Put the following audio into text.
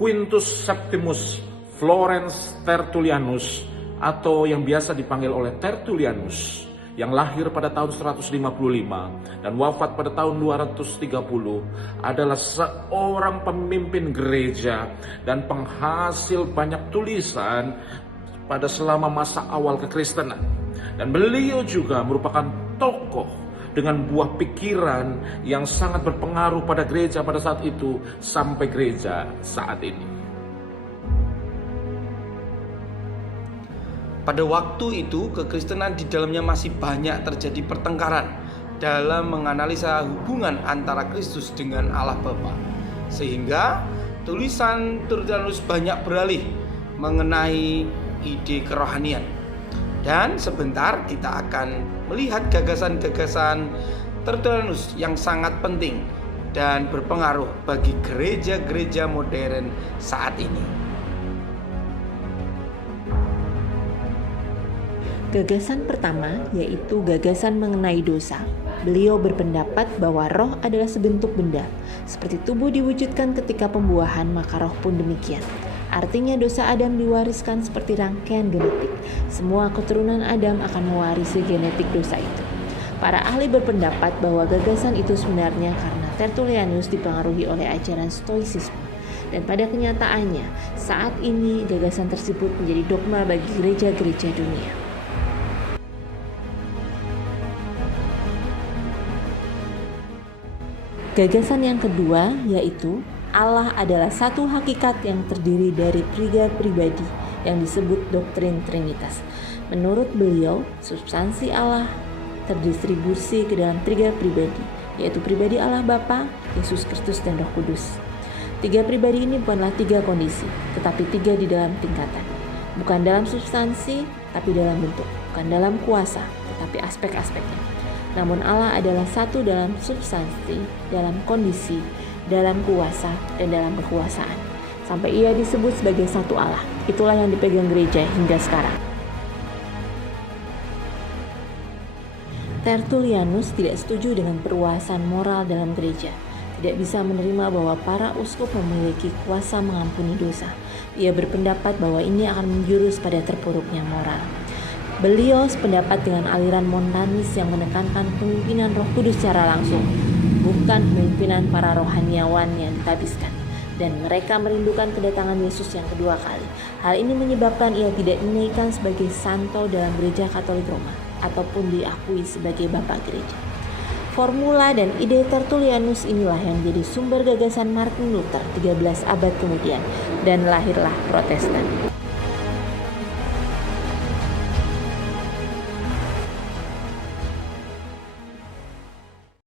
Quintus Septimus Florens Tertullianus atau yang biasa dipanggil oleh Tertullianus, yang lahir pada tahun 155 dan wafat pada tahun 230, adalah seorang pemimpin gereja dan penghasil banyak tulisan pada selama masa awal kekristenan. Dan beliau juga merupakan tokoh dengan buah pikiran yang sangat berpengaruh pada gereja pada saat itu sampai gereja saat ini. Pada waktu itu, kekristenan di dalamnya masih banyak terjadi pertengkaran dalam menganalisa hubungan antara Kristus dengan Allah Bapa. Sehingga tulisan Tertullianus banyak beralih mengenai ide kerohanian. Dan sebentar kita akan melihat gagasan-gagasan Tertullianus yang sangat penting dan berpengaruh bagi gereja-gereja modern saat ini. Gagasan pertama yaitu gagasan mengenai dosa. Beliau berpendapat bahwa roh adalah sebentuk benda. Seperti tubuh diwujudkan ketika pembuahan, maka roh pun demikian. Artinya dosa Adam diwariskan seperti rangkaian genetik. Semua keturunan Adam akan mewarisi genetik dosa itu. Para ahli berpendapat bahwa gagasan itu sebenarnya karena Tertullianus dipengaruhi oleh ajaran Stoicisme. Dan pada kenyataannya, saat ini gagasan tersebut menjadi dogma bagi gereja-gereja dunia. Gagasan yang kedua yaitu Allah adalah satu hakikat yang terdiri dari tiga pribadi yang disebut doktrin Trinitas. Menurut beliau, substansi Allah terdistribusi ke dalam tiga pribadi, yaitu pribadi Allah Bapa, Yesus Kristus, dan Roh Kudus. Tiga pribadi ini bukanlah tiga kondisi, tetapi tiga di dalam tingkatan. Bukan dalam substansi, tapi dalam bentuk. Bukan dalam kuasa, tetapi aspek-aspeknya. Namun Allah adalah satu dalam substansi, dalam kondisi, dalam kuasa, dan dalam kekuasaan. Sampai ia disebut sebagai satu Allah. Itulah yang dipegang gereja hingga sekarang. Tertullianus tidak setuju dengan perluasan moral dalam gereja. Tidak bisa menerima bahwa para uskup memiliki kuasa mengampuni dosa. Ia berpendapat bahwa ini akan menjurus pada terpuruknya moral. Beliau sependapat dengan aliran Montanis yang menekankan pemimpinan Roh Kudus secara langsung, bukan pemimpinan para rohaniawan yang ditabiskan. Dan mereka merindukan kedatangan Yesus yang kedua kali. Hal ini menyebabkan ia tidak dinaikkan sebagai santo dalam gereja Katolik Roma ataupun diakui sebagai Bapak Gereja. Formula dan ide Tertullianus inilah yang menjadi sumber gagasan Martin Luther 13 abad kemudian, dan lahirlah Protestan.